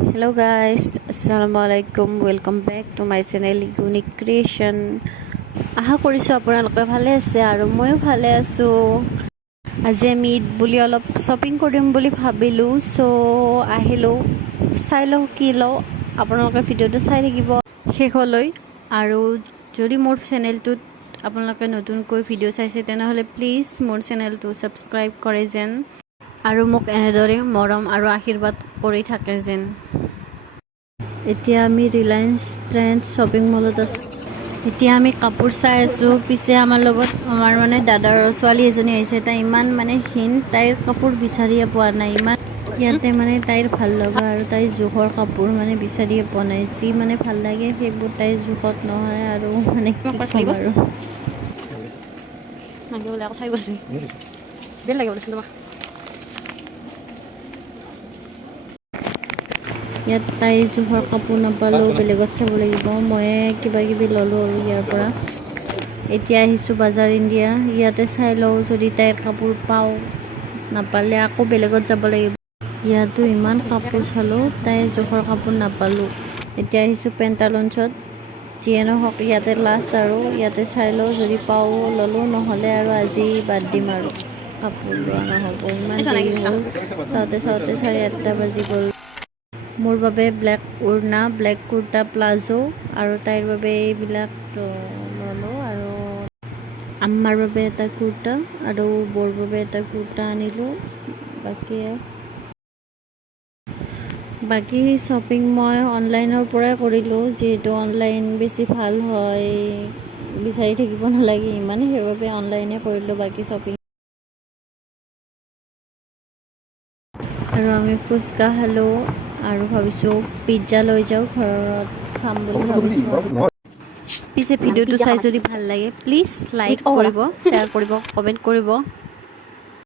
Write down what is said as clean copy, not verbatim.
Hello guys, Assalamualaikum. Welcome back to my channel Unique Creation. আশা কৰিছো আপোনালোকে ভালে আছে আৰু ময়ো ভালে আছো। আজি আমি ঈদ বুলি অলপ শ্বপিং কৰিম বুলি ভাবিলো, সো আহিলো। চাই লও কি লও, আপোনালোকে ভিডিওটো চাই থাকিব শেষলৈ। আৰু যদি মোৰ চেনেলটোত আপোনালোকে নতুনকৈ ভিডিও চাইছে তেনেহলে প্লিজ মোৰ চেনেলটো সাবস্ক্ৰাইব কৰে যেন আৰু মোক এনেদৰে মৰম আৰু আশীৰ্বাদ কৰি থাকে যেন। এতিয়া আমি ৰিলায়েন্স ট্ৰেন্ড শ্বপিং মলত আছোঁ। এতিয়া আমি কাপোৰ চাই আছোঁ। পিছে আমাৰ লগত আমাৰ মানে দাদাৰ ছোৱালী এজনী আহিছে। তাই ইমান মানে ক্ষীণ, তাইৰ কাপোৰ বিচাৰিয়ে পোৱা নাই। ইমান ইয়াতে মানে তাইৰ ভাল লগা আৰু তাইৰ জোখৰ কাপোৰ মানে বিচাৰিয়ে পোৱা নাই। যি মানে ভাল লাগে সেইবোৰ তাইৰ জোখত নহয় আৰু মানে কি ক'ম আৰু। ইয়াত তাইৰ জোখৰ কাপোৰ নাপালোঁ, বেলেগত চাব লাগিব। ময়ে কিবা কিবি ল'লোঁ আৰু ইয়াৰ পৰা। এতিয়া আহিছোঁ বাজাৰ ইণ্ডিয়া। ইয়াতে চাই লওঁ, যদি তাইৰ কাপোৰ পাওঁ, নাপালে আকৌ বেলেগত যাব লাগিব। ইয়াতো ইমান কাপোৰ চালোঁ, তাইৰ জোখৰ কাপোৰ নাপালোঁ। এতিয়া আহিছোঁ পেণ্টালুনছত। যিয়ে নহওক ইয়াতে লাষ্ট আৰু ইয়াতে চাই লওঁ, যদি পাওঁ ল'লোঁ, নহ'লে আৰু আজি বাদ দিম আৰু কাপোৰ লোৱা নহ'ব। ইমান দেৰি হ'ল, চাওঁতে 8:30 বাজি গ'ল। মোৰ বাবে ব্লেক উৰ্না, ব্লেক কুৰ্তা প্লাজো আৰু তাইৰ বাবে এইবিলাক ল'লোঁ। আৰু আম্মাৰ বাবে এটা কুৰ্তা আৰু বৰ বাবে এটা কুৰ্তা আনিলোঁ। বাকী শ্বপিং মই অনলাইনৰ পৰাই কৰিলোঁ, যিহেতু অনলাইন বেছি ভাল হয়, বিচাৰি থাকিব নালাগে ইমান, সেইবাবে অনলাইনে কৰিলোঁ বাকী শ্বপিং। আৰু আমি ফুচকা খালোঁ আৰু ভাবিছোঁ পিজ্জা লৈ যাওঁ, ঘৰত খাম বুলি ভাবিছোঁ। পিছে ভিডিওটো চাই যদি ভাল লাগে প্লিজ লাইক কৰিব, শ্বেয়াৰ কৰিব, কমেণ্ট কৰিব।